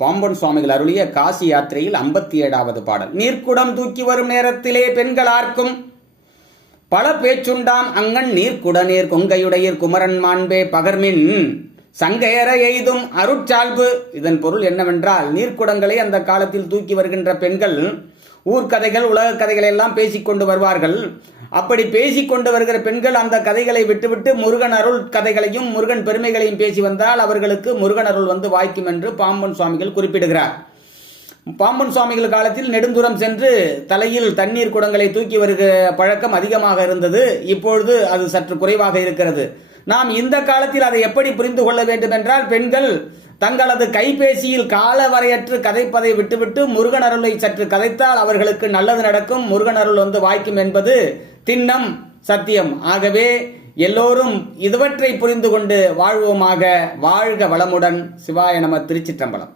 பாம்பன் சுவாமிகள் அருளிய காசி யாத்திரையில் 57வது பாடல். நீர்க்குடம் தூக்கி வரும் நேரத்திலே பெண்கள் ஆர்க்கும் பல பேச்சுண்டாம் அங்கன் நீர்க்குடநீர் கொங்கையுடையீர் குமரன் மாண்பே பகர்மின் சங்கையர எய்தும் அருட்சால்பு. இதன் பொருள் என்னவென்றால், நீர்க்குடங்களை அந்த காலத்தில் தூக்கி வருகின்ற பெண்கள் ஊர்கதைகள் உலக கதைகளை எல்லாம் பேசிக்கொண்டு வருவார்கள். அப்படி பேசிக்கொண்டு வருகிற பெண்கள் அந்த கதைகளை விட்டுவிட்டு முருகன் அருள் கதைகளையும் முருகன் பெருமைகளையும் பேசி வந்தால் அவர்களுக்கு முருகன் அருள் வந்து வாய்க்கும் என்று பாம்பன் சுவாமிகள் குறிப்பிடுகிறார். பாம்பன் சுவாமிகள் காலத்தில் நெடுந்தூரம் சென்று தலையில் தண்ணீர் குடங்களை தூக்கி வருகிற பழக்கம் அதிகமாக இருந்தது. இப்பொழுது அது சற்று குறைவாக இருக்கிறது. நாம் இந்த காலத்தில் அதை எப்படி புரிந்து கொள்ள வேண்டும் என்றால், பெண்கள் தங்களது கைபேசியில் கால வரையற்று கதைப்பதை விட்டுவிட்டு முருகன் அருளை சற்று கதைத்தால் அவர்களுக்கு நல்லது நடக்கும், முருகன் அருள் வந்து வாய்க்கும் என்பது திண்ணம் சத்தியம். ஆகவே எல்லோரும் இதுவற்றை புரிந்து கொண்டு வாழ்வோமாக. வாழ்க வளமுடன். சிவாய நம. திருச்சிற்றம்பலம்.